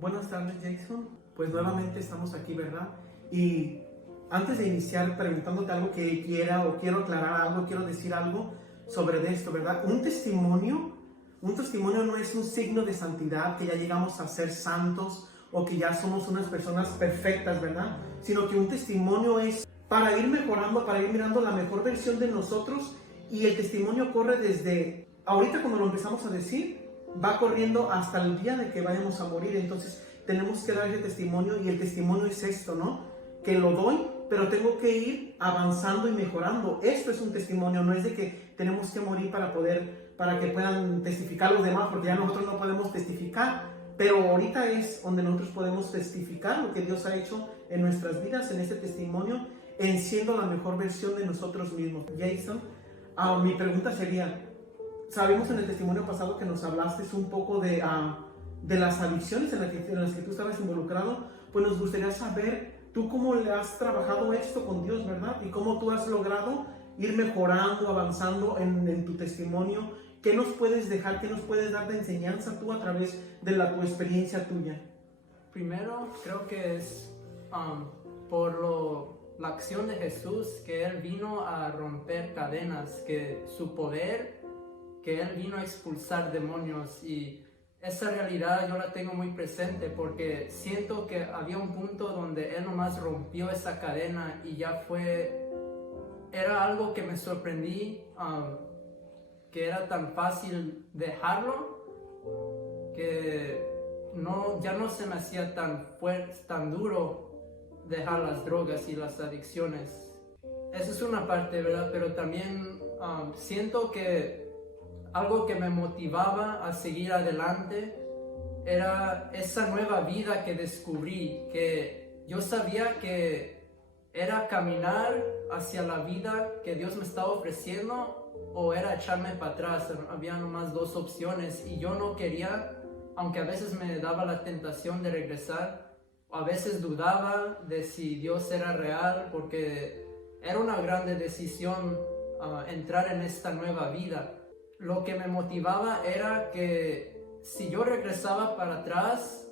Buenas tardes, Jason. Pues nuevamente estamos aquí, ¿verdad? Y antes de iniciar preguntándote algo que quiero aclarar algo, quiero decir algo sobre esto, ¿verdad? Un testimonio no es un signo de santidad, que ya llegamos a ser santos o que ya somos unas personas perfectas, ¿verdad? Sino que un testimonio es para ir mejorando, para ir mirando la mejor versión de nosotros, y el testimonio corre desde ahorita cuando lo empezamos a decir, va corriendo hasta el día de que vayamos a morir. Entonces tenemos que dar ese testimonio, y el testimonio es esto, ¿no? Que lo doy, pero tengo que ir avanzando y mejorando. Esto es un testimonio, no es de que tenemos que morir para que puedan testificar los demás, porque ya nosotros no podemos testificar, pero ahorita es donde nosotros podemos testificar lo que Dios ha hecho en nuestras vidas, en este testimonio, en siendo la mejor versión de nosotros mismos. Jason, mi pregunta sería, sabemos en el testimonio pasado que nos hablaste un poco de las adicciones en las que tú estabas involucrado. Pues nos gustaría saber tú cómo le has trabajado esto con Dios, ¿verdad? Y cómo tú has logrado ir mejorando, avanzando en tu testimonio. ¿Qué nos puedes dejar, qué nos puedes dar de enseñanza tú a través de tu experiencia tuya? Primero, creo que es la acción de Jesús, que Él vino a romper cadenas, que su poder, que Él vino a expulsar demonios, y esa realidad yo la tengo muy presente porque siento que había un punto donde Él nomás rompió esa cadena y era algo que me sorprendí, que era tan fácil dejarlo, que ya no se me hacía tan fuerte, tan duro dejar las drogas y las adicciones. Esa es una parte, ¿verdad? Pero también siento que algo que me motivaba a seguir adelante era esa nueva vida que descubrí, que yo sabía que era caminar hacia la vida que Dios me estaba ofreciendo o era echarme para atrás. Había nomás dos opciones y yo no quería, aunque a veces me daba la tentación de regresar, a veces dudaba de si Dios era real, porque era una grande decisión entrar en esta nueva vida. Lo que me motivaba era que si yo regresaba para atrás,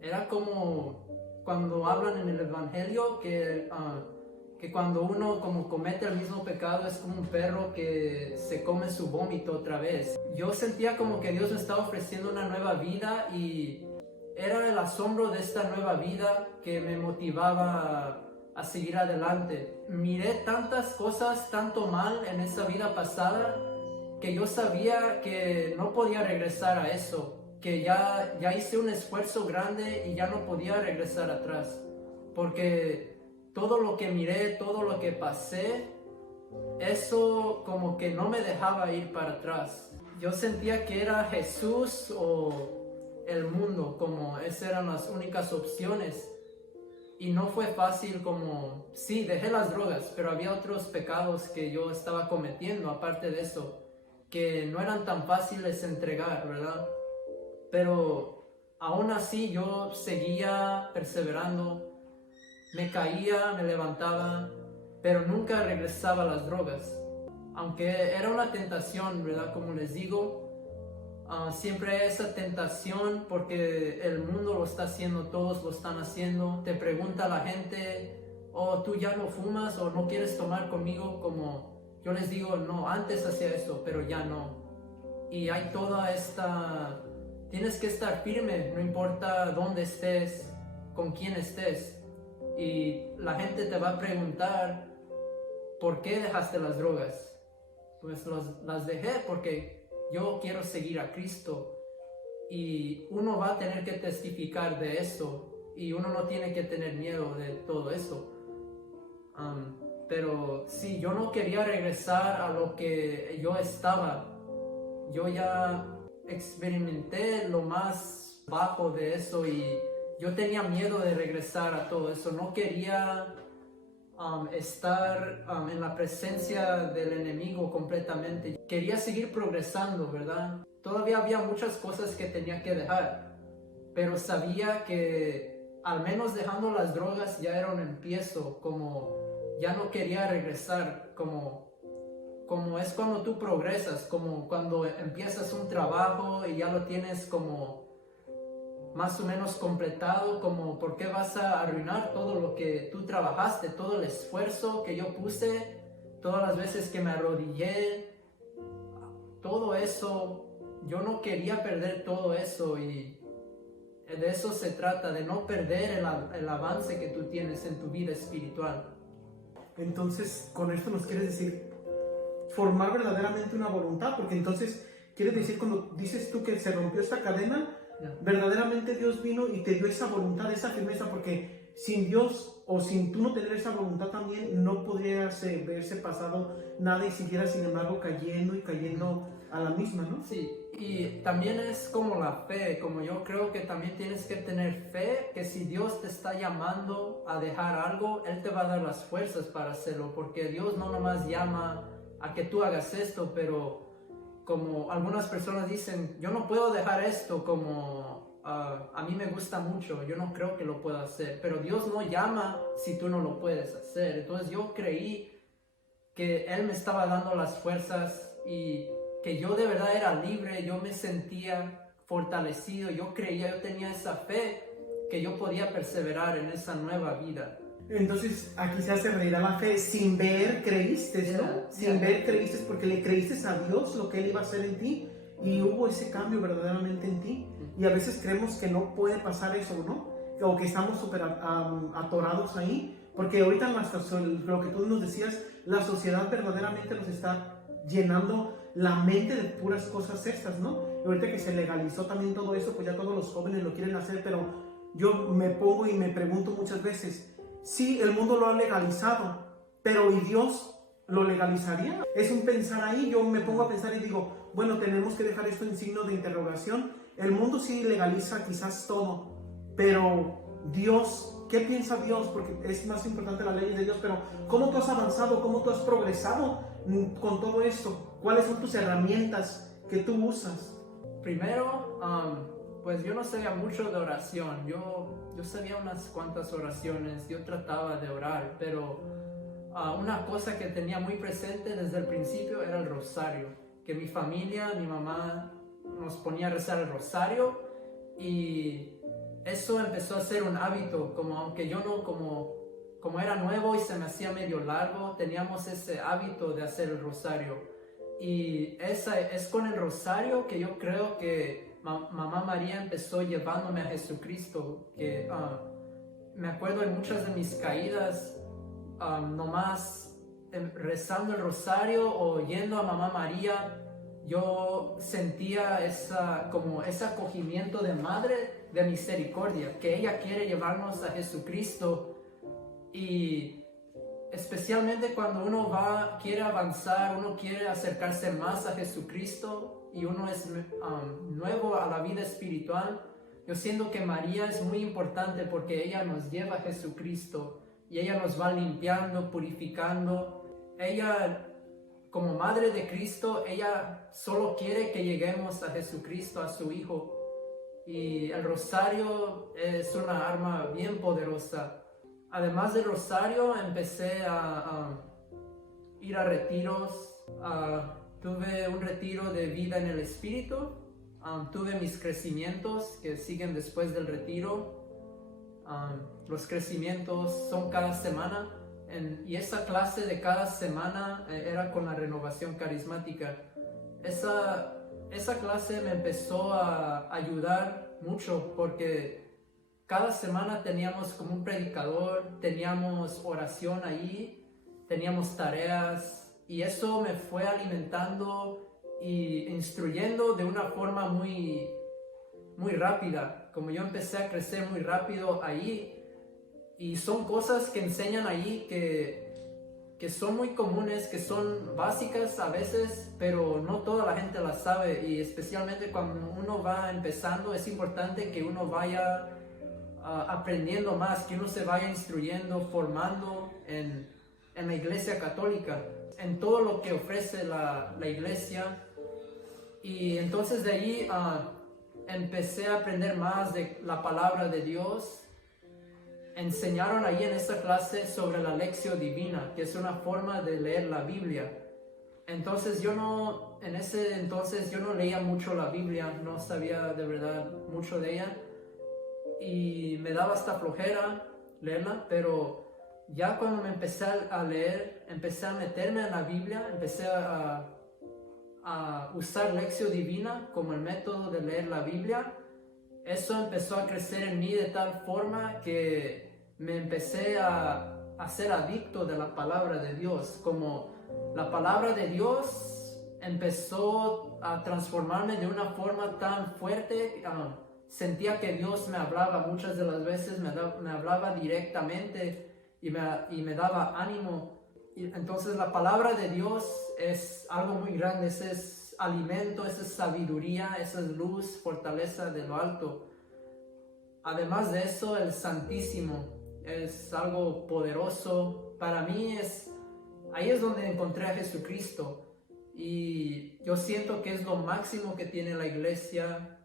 era como cuando hablan en el Evangelio que cuando uno como comete el mismo pecado es como un perro que se come su vómito otra vez. Yo sentía como que Dios me estaba ofreciendo una nueva vida, y era el asombro de esta nueva vida que me motivaba a seguir adelante. Miré tantas cosas, tanto mal en esa vida pasada, que yo sabía que no podía regresar a eso, que ya hice un esfuerzo grande y ya no podía regresar atrás, porque todo lo que miré, todo lo que pasé, eso como que no me dejaba ir para atrás. Yo sentía que era Jesús o el mundo, como esas eran las únicas opciones. Y no fue fácil, como, sí, dejé las drogas, pero había otros pecados que yo estaba cometiendo aparte de eso, que no eran tan fáciles de entregar, ¿verdad? Pero aún así yo seguía perseverando, me caía, me levantaba, pero nunca regresaba a las drogas. Aunque era una tentación, ¿verdad? Como les digo, siempre esa tentación, porque el mundo lo está haciendo, todos lo están haciendo. Te pregunta la gente, oh, tú ya no fumas o no quieres tomar conmigo, como yo les digo, no, antes hacía eso, pero ya no. Y hay toda esta, tienes que estar firme, no importa dónde estés, con quién estés. Y la gente te va a preguntar, ¿por qué dejaste las drogas? Pues las dejé porque yo quiero seguir a Cristo, y uno va a tener que testificar de eso, y uno no tiene que tener miedo de todo eso. Pero sí, yo no quería regresar a lo que yo estaba. Yo ya experimenté lo más bajo de eso, y yo tenía miedo de regresar a todo eso. No quería estar en la presencia del enemigo completamente. Quería seguir progresando, ¿verdad? Todavía había muchas cosas que tenía que dejar, pero sabía que al menos dejando las drogas ya era un empiezo, como ya no quería regresar, como es cuando tú progresas, como cuando empiezas un trabajo y ya lo tienes como más o menos completado, como ¿por qué vas a arruinar todo lo que tú trabajaste, todo el esfuerzo que yo puse, todas las veces que me arrodillé, todo eso? Yo no quería perder todo eso, y de eso se trata, de no perder el avance que tú tienes en tu vida espiritual. Entonces, con esto nos quieres decir formar verdaderamente una voluntad, porque entonces quiere decir, cuando dices tú que se rompió esta cadena, verdaderamente Dios vino y te dio esa voluntad, esa firmeza, porque sin Dios o sin tú no tener esa voluntad también no podría verse pasado nada, y siguiera sin embargo cayendo y cayendo a la misma, ¿no? Sí, y también es como la fe, como yo creo que también tienes que tener fe, que si Dios te está llamando a dejar algo, Él te va a dar las fuerzas para hacerlo, porque Dios no nomás llama a que tú hagas esto, pero como algunas personas dicen, yo no puedo dejar esto, como a mí me gusta mucho, yo no creo que lo pueda hacer, pero Dios no llama si tú no lo puedes hacer. Entonces yo creí que Él me estaba dando las fuerzas y que yo de verdad era libre, yo me sentía fortalecido, yo creía, yo tenía esa fe que yo podía perseverar en esa nueva vida. Entonces aquí se hace realidad la fe. Sin ver creíste, ¿no? Sin ver creíste porque le creíste a Dios lo que Él iba a hacer en ti, y hubo ese cambio verdaderamente en ti. Y a veces creemos que no puede pasar eso, ¿no? O que estamos súper atorados ahí, porque ahorita lo que tú nos decías, la sociedad verdaderamente nos está llenando la mente de puras cosas estas, ¿no? Y ahorita que se legalizó también todo eso, pues ya todos los jóvenes lo quieren hacer, pero yo me pongo y me pregunto muchas veces, sí, el mundo lo ha legalizado, pero ¿y Dios lo legalizaría? Es un pensar ahí. Yo me pongo a pensar y digo, bueno, tenemos que dejar esto en signo de interrogación. El mundo sí legaliza quizás todo, pero Dios, ¿qué piensa Dios? Porque es más importante la ley de Dios, pero ¿cómo tú has avanzado? ¿Cómo tú has progresado con todo esto? ¿Cuáles son tus herramientas que tú usas? Primero, pues yo no sabía mucho de oración, yo sabía unas cuantas oraciones, yo trataba de orar, pero una cosa que tenía muy presente desde el principio era el rosario, que mi familia, mi mamá nos ponía a rezar el rosario, y eso empezó a ser un hábito, como aunque yo no, como era nuevo y se me hacía medio largo, teníamos ese hábito de hacer el rosario. Y es con el rosario que yo creo que Mamá María empezó llevándome a Jesucristo, que me acuerdo de muchas de mis caídas, nomás rezando el rosario o yendo a Mamá María, yo sentía ese acogimiento de madre de misericordia, que ella quiere llevarnos a Jesucristo. Y especialmente cuando uno quiere avanzar, uno quiere acercarse más a Jesucristo y uno es nuevo a la vida espiritual, yo siento que María es muy importante porque ella nos lleva a Jesucristo y ella nos va limpiando, purificando. Ella, como Madre de Cristo, ella solo quiere que lleguemos a Jesucristo, a su Hijo. Y el rosario es una arma bien poderosa. Además del rosario, empecé a ir a retiros. Tuve un retiro de vida en el Espíritu. Tuve mis crecimientos que siguen después del retiro. Los crecimientos son cada semana. Y esa clase de cada semana era con la renovación carismática. Esa clase me empezó a ayudar mucho porque cada semana teníamos como un predicador, teníamos oración ahí, teníamos tareas, y eso me fue alimentando y instruyendo de una forma muy, muy rápida. Como yo empecé a crecer muy rápido ahí, y son cosas que enseñan ahí que son muy comunes, que son básicas a veces, pero no toda la gente las sabe, y especialmente cuando uno va empezando es importante que uno vaya aprendiendo más, que uno se vaya instruyendo, formando en la iglesia católica, en todo lo que ofrece la iglesia. Y entonces de ahí empecé a aprender más de la palabra de Dios. Enseñaron ahí en esa clase sobre la Lectio Divina, que es una forma de leer la Biblia. Entonces en ese entonces yo no leía mucho la Biblia, no sabía de verdad mucho de ella, y me daba hasta flojera leerla, pero ya cuando me empecé a leer, empecé a meterme en la Biblia, empecé a usar Lección Divina como el método de leer la Biblia. Eso empezó a crecer en mí de tal forma que me empecé a ser adicto de la palabra de Dios. Como la palabra de Dios empezó a transformarme de una forma tan fuerte. Sentía que Dios me hablaba muchas de las veces, me hablaba directamente y me daba ánimo. Y entonces la palabra de Dios es algo muy grande, ese es alimento, esa es sabiduría, esa es luz, fortaleza de lo alto. Además de eso, el Santísimo es algo poderoso. Para mí ahí es donde encontré a Jesucristo y yo siento que es lo máximo que tiene la iglesia,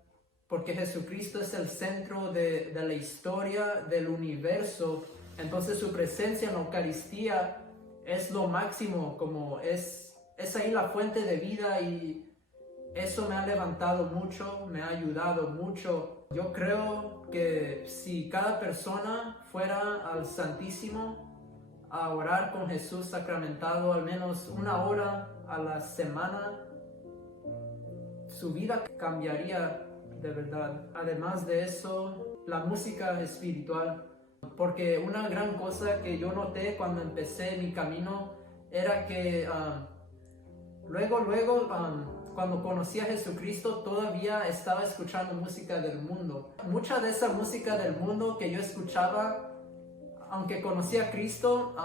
porque Jesucristo es el centro de la historia del universo. Entonces su presencia en la Eucaristía es lo máximo, como es ahí la fuente de vida, y eso me ha levantado mucho, me ha ayudado mucho. Yo creo que si cada persona fuera al Santísimo a orar con Jesús sacramentado al menos 1 hora a la semana, su vida cambiaría de verdad. Además de eso, la música espiritual. Porque una gran cosa que yo noté cuando empecé mi camino era que luego, cuando conocí a Jesucristo, todavía estaba escuchando música del mundo. Mucha de esa música del mundo que yo escuchaba, aunque conocía a Cristo,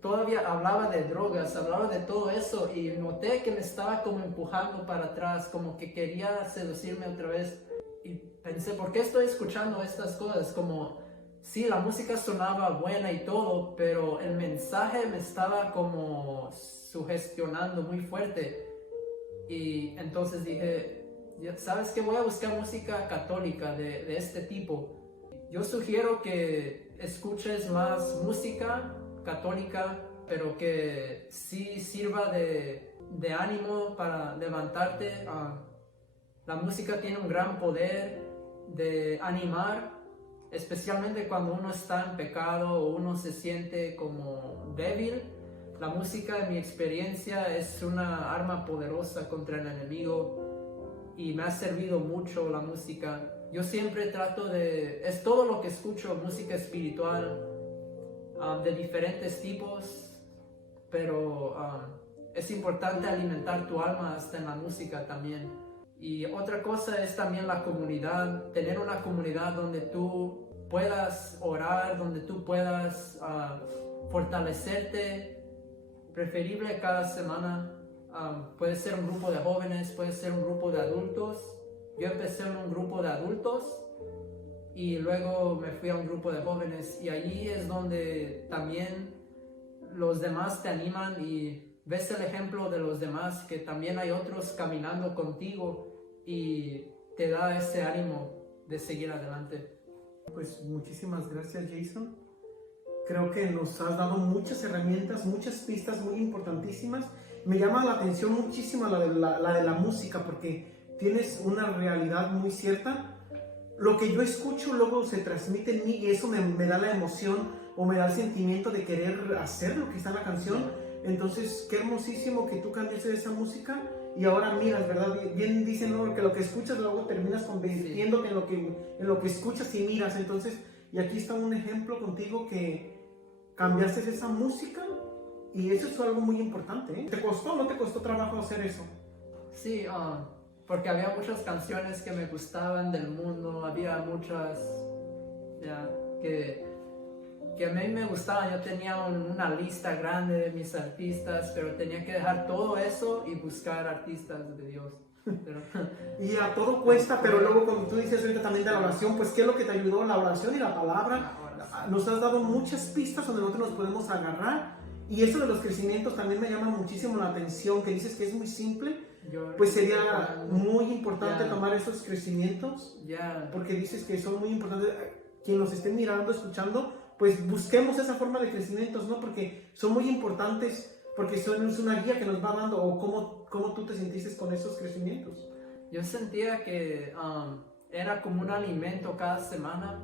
todavía hablaba de drogas, hablaba de todo eso, y noté que me estaba como empujando para atrás, como que quería seducirme otra vez. Y pensé, ¿por qué estoy escuchando estas cosas? Como sí, la música sonaba buena y todo, pero el mensaje me estaba como sugestionando muy fuerte. Y entonces dije, ¿sabes qué? Voy a buscar música católica de este tipo. Yo sugiero que escuches más música católica, pero que sí sirva de ánimo para levantarte. La música tiene un gran poder de animar, especialmente cuando uno está en pecado o uno se siente como débil. La música, en mi experiencia, es una arma poderosa contra el enemigo y me ha servido mucho la música. Yo siempre trato es todo lo que escucho, música espiritual, de diferentes tipos, pero es importante alimentar tu alma hasta en la música también. Y otra cosa es también la comunidad, tener una comunidad donde tú puedas orar, donde tú puedas fortalecerte, preferible cada semana. Puede ser un grupo de jóvenes, puede ser un grupo de adultos. Yo empecé en un grupo de adultos y luego me fui a un grupo de jóvenes, y allí es donde también los demás te animan y ves el ejemplo de los demás, que también hay otros caminando contigo, y te da ese ánimo de seguir adelante. Pues muchísimas gracias, Jason. Creo que nos has dado muchas herramientas, muchas pistas muy importantísimas. Me llama la atención muchísimo la de la música, porque tienes una realidad muy cierta. Lo que yo escucho luego se transmite en mí, y eso me da la emoción o me da el sentimiento de querer hacer lo que está en la canción. Entonces, qué hermosísimo que tú cambiaste esa música y ahora miras, ¿verdad? Bien dicen, ¿no? Que lo que escuchas luego terminas convirtiéndote en lo que escuchas y miras. Entonces, y aquí está un ejemplo contigo que cambiaste esa música, y eso es algo muy importante, ¿eh? ¿Te costó o no te costó trabajo hacer eso? Sí, porque había muchas canciones que me gustaban del mundo, había muchas que a mí me gustaban. Yo tenía una lista grande de mis artistas, pero tenía que dejar todo eso y buscar artistas de Dios. Pero, y a todo cuesta, pero luego como tú dices ahorita también de la oración, pues ¿qué es lo que te ayudó? La oración y la palabra. Nos has dado muchas pistas donde nosotros nos podemos agarrar, y eso de los crecimientos también me llama muchísimo la atención, que dices que es muy simple. Pues sería muy importante tomar esos crecimientos, porque dices que son muy importantes. Quien nos esté mirando, escuchando, pues busquemos esa forma de crecimientos, ¿no? Porque son muy importantes, porque es una guía que nos va dando. ¿O cómo tú te sentiste con esos crecimientos? Yo sentía que era como un alimento cada semana,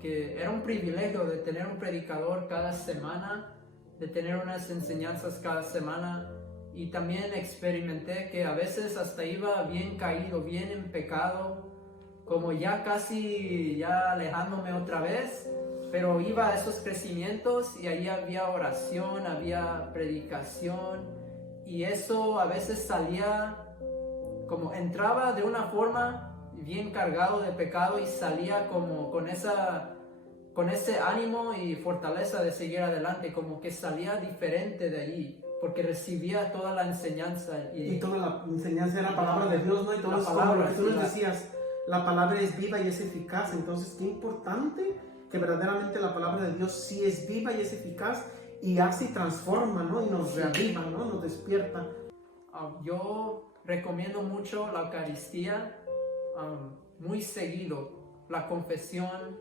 que era un privilegio de tener un predicador cada semana, de tener unas enseñanzas cada semana. Y también experimenté que a veces hasta iba bien caído, bien en pecado, como ya casi ya alejándome otra vez, pero iba a esos crecimientos y ahí había oración, había predicación, y eso a veces salía, como entraba de una forma bien cargado de pecado y salía como con ese ánimo y fortaleza de seguir adelante, como que salía diferente de allí, porque recibía toda la enseñanza. Y toda la enseñanza era palabra de Dios, ¿no? Y todo la eso, como palabra, lo que tú sí, nos decías, la palabra es viva y es eficaz. Entonces, qué importante que verdaderamente la palabra de Dios sí es viva y es eficaz y hace y transforma, ¿no? Y nos reaviva, ¿no? Nos despierta. Yo recomiendo mucho la Eucaristía, muy seguido, la confesión,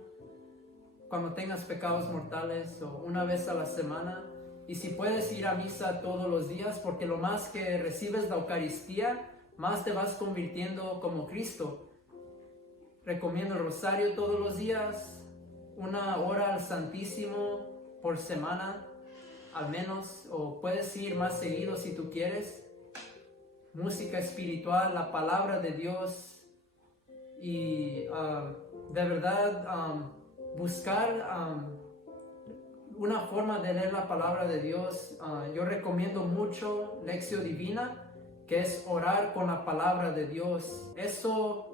cuando tengas pecados mortales, o una vez a la semana. Y si puedes ir a misa todos los días, porque lo más que recibes la Eucaristía, más te vas convirtiendo como Cristo. Recomiendo el rosario todos los días, 1 hora al Santísimo por semana, al menos, o puedes ir más seguido si tú quieres. Música espiritual, la palabra de Dios, y de verdad buscar una forma de leer la palabra de Dios. Yo recomiendo mucho Lección Divina, que es orar con la palabra de Dios. Eso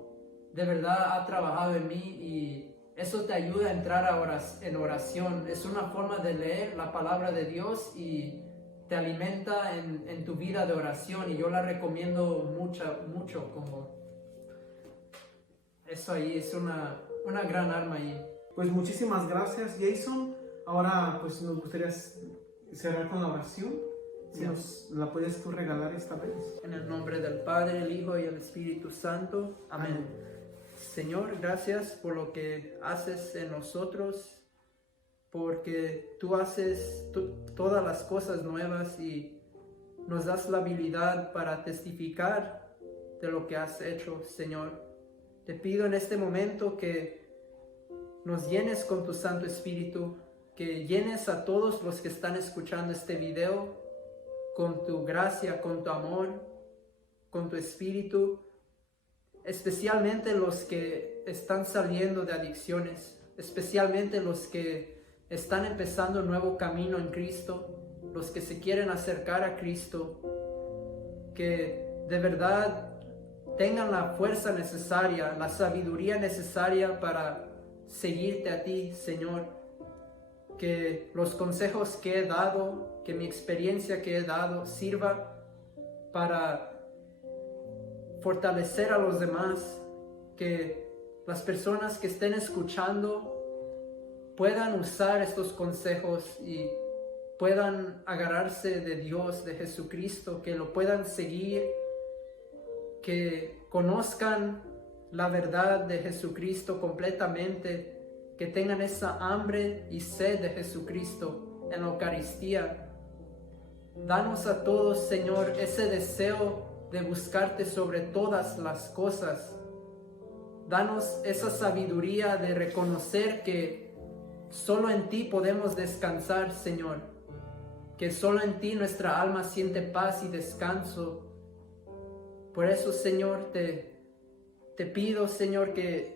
de verdad ha trabajado en mí y eso te ayuda a entrar en oración. Es una forma de leer la palabra de Dios y te alimenta en tu vida de oración, y yo la recomiendo mucho, como eso ahí es una gran arma ahí. Pues muchísimas gracias, Jason. Ahora pues nos gustaría cerrar con la oración. Si nos la puedes tú regalar esta vez. En el nombre del Padre, el Hijo y el Espíritu Santo. Amén. Señor, gracias por lo que haces en nosotros, porque tú haces todas las cosas nuevas y nos das la habilidad para testificar de lo que has hecho, Señor. Te pido en este momento que nos llenes con tu Santo Espíritu, que llenes a todos los que están escuchando este video con tu gracia, con tu amor, con tu Espíritu, especialmente los que están saliendo de adicciones, especialmente los que están empezando un nuevo camino en Cristo, los que se quieren acercar a Cristo, que de verdad tengan la fuerza necesaria, la sabiduría necesaria para seguirte a ti, Señor. Que los consejos que he dado, que mi experiencia que he dado sirva para fortalecer a los demás, que las personas que estén escuchando puedan usar estos consejos y puedan agarrarse de Dios, de Jesucristo, que lo puedan seguir, que conozcan la verdad de Jesucristo completamente, que tengan esa hambre y sed de Jesucristo en la Eucaristía. Danos a todos, Señor, ese deseo de buscarte sobre todas las cosas. Danos esa sabiduría de reconocer que solo en ti podemos descansar, Señor, que solo en ti nuestra alma siente paz y descanso. Por eso, Señor, te pido, Señor, que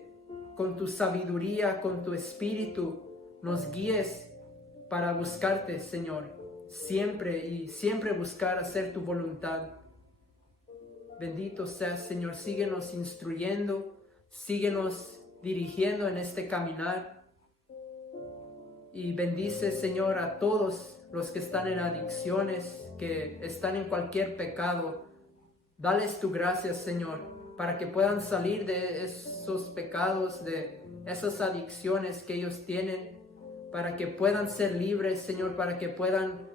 con tu sabiduría, con tu espíritu, nos guíes para buscarte, Señor, siempre y siempre buscar hacer tu voluntad. Bendito seas, Señor, síguenos instruyendo, síguenos dirigiendo en este caminar. Y bendice, Señor, a todos los que están en adicciones, que están en cualquier pecado. Dales tu gracia, Señor, para que puedan salir de esos pecados, de esas adicciones que ellos tienen, para que puedan ser libres, Señor, para que puedan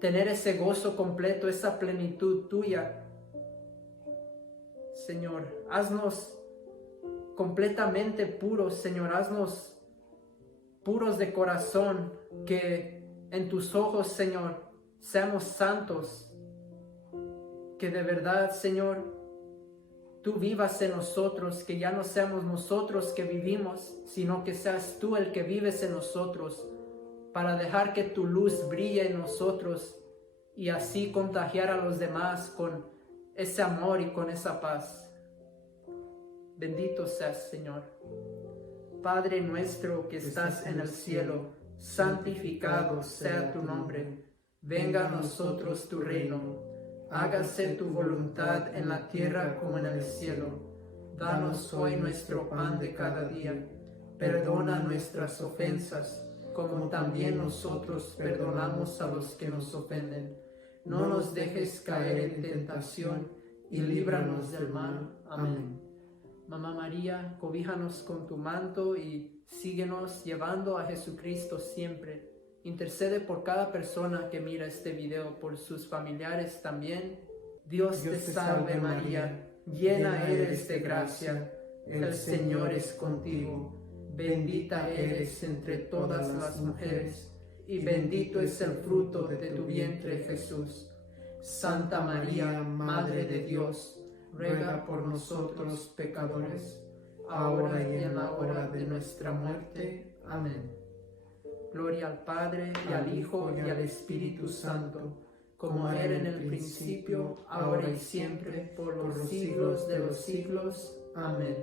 tener ese gozo completo, esa plenitud tuya. Señor, haznos completamente puros, Señor, haznos puros de corazón, que en tus ojos, Señor, seamos santos, que de verdad, Señor, tú vivas en nosotros, que ya no seamos nosotros que vivimos, sino que seas tú el que vives en nosotros, para dejar que tu luz brille en nosotros y así contagiar a los demás con ese amor y con esa paz. Bendito seas, Señor. Padre nuestro que estás en el cielo, santificado sea tu nombre. Venga a nosotros tu reino. Hágase tu voluntad en la tierra como en el cielo. Danos hoy nuestro pan de cada día. Perdona nuestras ofensas, como también nosotros perdonamos a los que nos ofenden. No nos dejes caer en tentación y líbranos del mal. Amén. Mamá María, cobíjanos con tu manto y síguenos llevando a Jesucristo siempre. Intercede por cada persona que mira este video, por sus familiares también. Dios te salve María, llena eres de gracia, el Señor es contigo. Bendita eres entre todas las mujeres, y bendito es el fruto de tu vientre Jesús. Santa María, Madre de Dios, ruega por nosotros pecadores, ahora y en la hora de nuestra muerte. Amén. Gloria al Padre, y al Hijo, y al Espíritu Santo, como era en el principio, ahora y siempre, por los siglos de los siglos. Amén.